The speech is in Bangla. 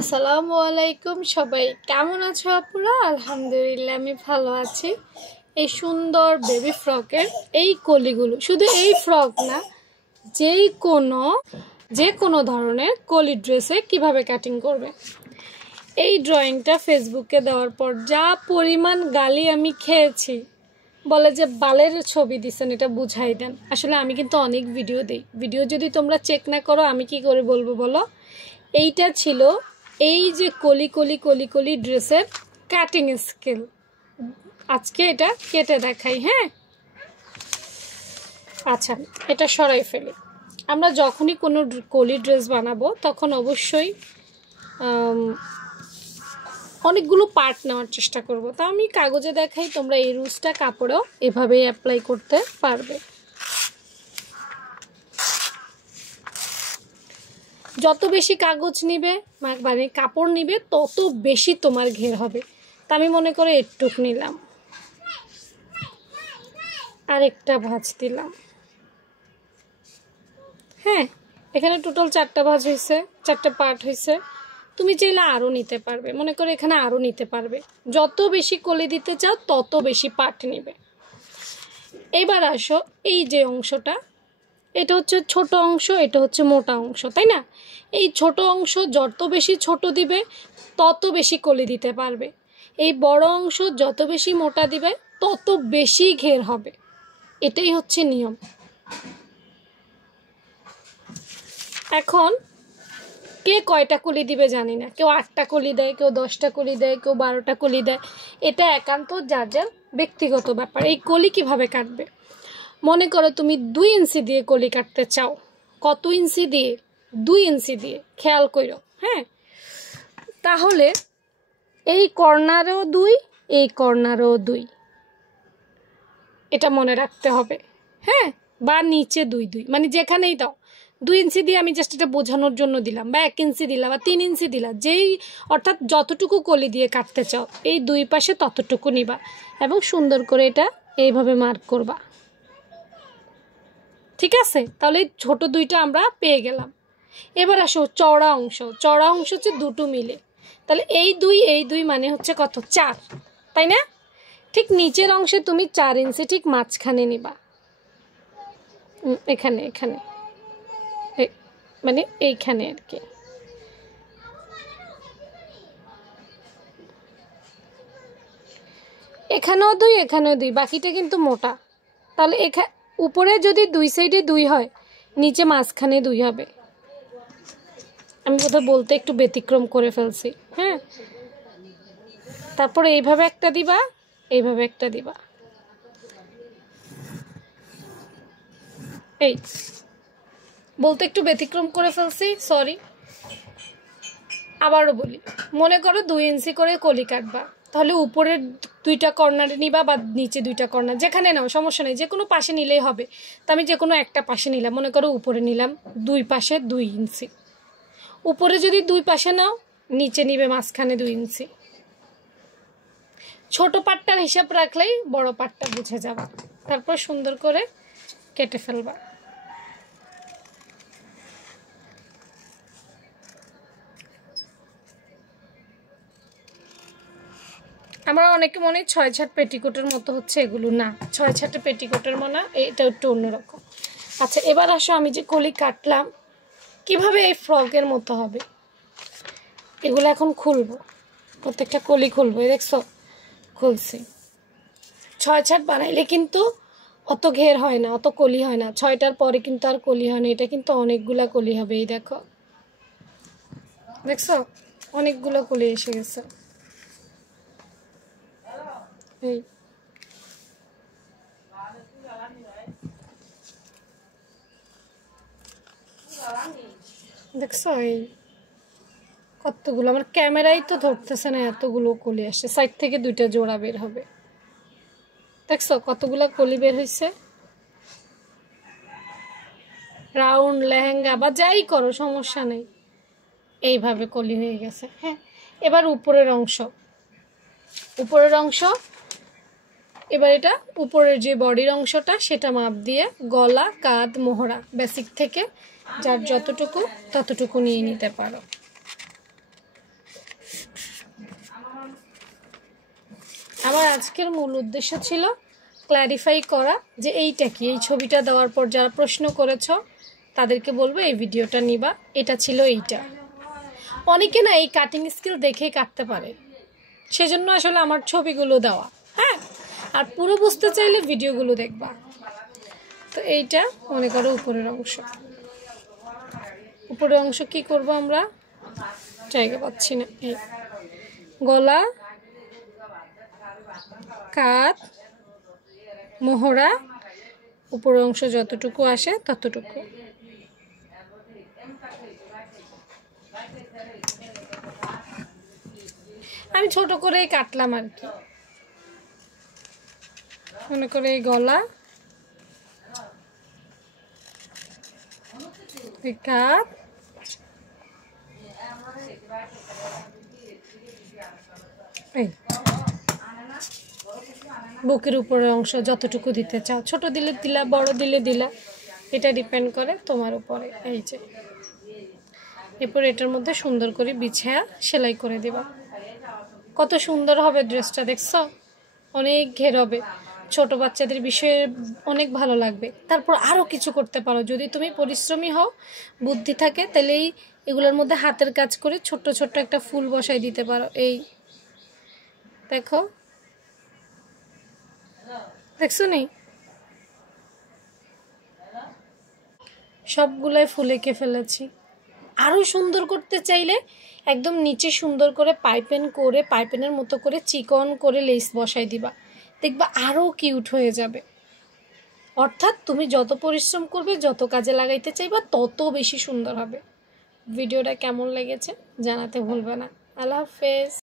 আসসালামু আলাইকুম সবাই কেমন আছো আপুরা? আলহামদুলিল্লাহ আমি ভালো আছি। এই সুন্দর বেবি ফ্রকের এই কলিগুলো, শুধু এই ফ্রক না, যে কোনো ধরনের কলি ড্রেসে কিভাবে কাটিং করবে। এই ড্রয়িংটা ফেসবুকে দেওয়ার পর যা পরিমাণ গালি আমি খেয়েছি, বলে যে বালের ছবি দিচ্ছেন, এটা বুঝাই দেন। আসলে আমি কিন্তু অনেক ভিডিও দিই, ভিডিও যদি তোমরা চেক না করো আমি কি করে বলবো বলো। এইটা ছিল এই যে কলি কলি কলি কলি ড্রেসের কাটিং স্কেল। আজকে এটা কেটে দেখাই। হ্যাঁ আচ্ছা, এটা সরাই ফেলি। আমরা যখনই কোনো কলি ড্রেস বানাবো তখন অবশ্যই অনেকগুলো পার্ট নেওয়ার চেষ্টা করব। তা আমি কাগজে দেখাই, তোমরা এই রুলসটা কাপড়েও এভাবেই অ্যাপ্লাই করতে পারবে। যত বেশি কাগজ নিবে মানে কাপড় নিবে তত বেশি তোমার ঘের হবে। তা আমি মনে করে একটুক নিলাম, আরেকটা ভাঁজ দিলাম। হ্যাঁ, এখানে টোটাল 4টা ভাঁজ হয়েছে, 4টা পার্ট হয়েছে। তুমি চাইলে আরও নিতে পারবে, মনে করো এখানে আরও নিতে পারবে। যত বেশি কলি দিতে চাও তত বেশি পার্ট নিবে। এবার আসো, এই যে অংশটা, এটা হচ্ছে ছোট অংশ, এটা হচ্ছে মোটা অংশ, তাই না? এই ছোট অংশ যত বেশি ছোট দিবে তত বেশি কলি দিতে পারবে। এই বড় অংশ যত বেশি মোটা দিবে তত বেশি ঘের হবে। এটাই হচ্ছে নিয়ম। এখন কে কয়টা কলি দিবে জানি না, কেউ 8টা কলি দেয়, কেউ 10টা কলি দেয়, কেউ 12টা কলি দেয়। এটা একান্ত যার যার ব্যক্তিগত ব্যাপার। এই কলি কিভাবে কাটবে, মনে করো তুমি 2 ইঞ্চি দিয়ে কলি কাটতে চাও। কত ইঞ্চি দিয়ে? 2 ইঞ্চি দিয়ে, খেয়াল করো। হ্যাঁ, তাহলে এই কর্নারও 2, এই কর্নারও 2, এটা মনে রাখতে হবে। হ্যাঁ, বা নিচে 2 2, মানে যেখানেই দাও 2 ইঞ্চি দিয়ে, আমি জাস্ট এটা বোঝানোর জন্য দিলাম। বা 1 ইঞ্চি দিলাম, বা 3 ইঞ্চি দিলাম, যেই অর্থাৎ যতটুকু কলি দিয়ে কাটতে চাও এই 2 পাশে ততটুকু নিবা এবং সুন্দর করে এটা এইভাবে মার্ক করবা। ঠিক আছে, তাহলে ছোট 2টা আমরা পেয়ে গেলাম। এবার আসো চওড়া অংশ। চওড়া অংশ হচ্ছে দুটো মিলে, তাহলে এই 2 মানে হচ্ছে কত? 4, তাই না? ঠিক নিচের অংশে তুমি 4 ইঞ্চি ঠিক মাঝখানে নিবা। এখানে এখানে মানে এইখানে আর কি। এখানেও 2, এখানেও 2, বাকিটা কিন্তু মোটা। তাহলে উপরে যদি 2 সাইডে 2 হয়, নিচে মাঝখানে 2 হবে। আমি বোধহয় বলতে একটু ব্যতিক্রম করে ফেলছি। হ্যাঁ, তারপরে এইভাবে একটা দিবা, এইভাবে একটা দিবা। এই বলতে একটু ব্যতিক্রম করে ফেলছি, সরি। আবারও বলি, মনে করো 2 ইঞ্চি করে কলি কাটবা, তাহলে উপরের 2টা কর্নারে নিবা বা নিচে 2টা কর্নার, যেখানে নাও সমস্যা নেই, যে কোনো পাশে নিলেই হবে। তো আমি যে কোনো একটা পাশে নিলাম, মনে করো উপরে নিলাম 2 পাশে 2 ইঞ্চি। উপরে যদি 2 পাশে নাও, নিচে নিবে মাঝখানে 2 ইঞ্চি। ছোট পাটটার হিসাব রাখলেই বড় পাটটা বুঝে যাবে। তারপর সুন্দর করে কেটে ফেলবা। আমার অনেকে মনে 6-6 পেটিকোটের মতো হচ্ছে, এগুলো না। 6-6 পেটিকোটের মনে, এটা একটু অন্যরকম। আচ্ছা, এবার আসো, আমি যে কলি কাটলাম কিভাবে এই ফ্রকের মতো হবে, এগুলো এখন খুলবো। প্রত্যেকটা কলি খুলবো, দেখছো খুলছি। 6-6 বানাইলে কিন্তু অত ঘের হয় না, অত কলি হয় না। 6টার পরে কিন্তু আর কলি হয় না, এটা কিন্তু অনেকগুলা কলি হবে। এই দেখো, দেখছো অনেকগুলো কলি এসে গেছে। এই দেখছো, এই কতগুলো, আমার ক্যামেরাই তো ধরতেছে না, এতগুলো কলি আসছে। সাইড থেকে 2টা জোড়া বের হবে, দেখছো কতগুলো কলি বের হয়েছে। রাউন্ড লেহেঙ্গা বা যাই করো সমস্যা নেই, এইভাবে কলি হয়ে গেছে। হ্যাঁ, এবার উপরের অংশ, এবার এটা উপরের যে বডির অংশটা সেটা মাপ দিয়ে গলা, কাঁধ, মোহরা বেসিক থেকে যার যতটুকু ততটুকু নিয়ে নিতে পারো। আমার আজকের মূল উদ্দেশ্য ছিল ক্ল্যারিফাই করা যে এইটা কি, এই ছবিটা দেওয়ার পর যারা প্রশ্ন করেছো তাদেরকে বলবো এই ভিডিওটা নিবা, এটা ছিল এইটা। অনেকে না এই কাটিং স্কিল দেখেই কাটতে পারে, সেজন্য আসলে আমার ছবিগুলো দেওয়া। হ্যাঁ, আর পুরো বুঝতে চাইলে ভিডিওগুলো দেখবা। তো এইটা মনে করো উপরের অংশ। উপরের অংশ কি করব আমরা, জায়গা পাচ্ছি না। এই গলা, কাঁধ, মোহরা, উপরের অংশ যতটুকু আসে ততটুকু। আমি ছোট করেই কাটলাম আর কি। মনে করে এই গলা, কাঁধ, বুকের উপরের অংশ যতটুকু দিতে চাও, ছোট দিলে দিলা, বড় দিলে দিলা, এটা ডিপেন্ড করে তোমার উপরে। এই যে এরপর এটার মধ্যে সুন্দর করে বিছায়া সেলাই করে দিবা। কত সুন্দর হবে ড্রেসটা, দেখছো? অনেক ঘের হবে, ছোট বাচ্চাদের বিষয়ে অনেক ভালো লাগবে। তারপর আরও কিছু করতে পারো, যদি তুমি পরিশ্রমী হও, বুদ্ধি থাকে, তাহলে এগুলোর মধ্যে হাতের কাজ করে ছোট্ট ছোট্ট একটা ফুল বসাই দিতে পারো। এই দেখো, দেখছো নি? সবগুলাই ফুল এঁকে ফেলেছি। আরও সুন্দর করতে চাইলে একদম নিচে সুন্দর করে পাইপেন করে, পাইপেনের মতো করে চিকন করে লেস বসাই দিবা, দেখবা আরও কিউট হয়ে যাবে। অর্থাৎ তুমি যত পরিশ্রম করবে, যত কাজে লাগাইতে চাইবা, তত বেশি সুন্দর হবে। ভিডিওটা কেমন লেগেছে জানাতে ভুলবে না। আল্লাহ হাফেজ।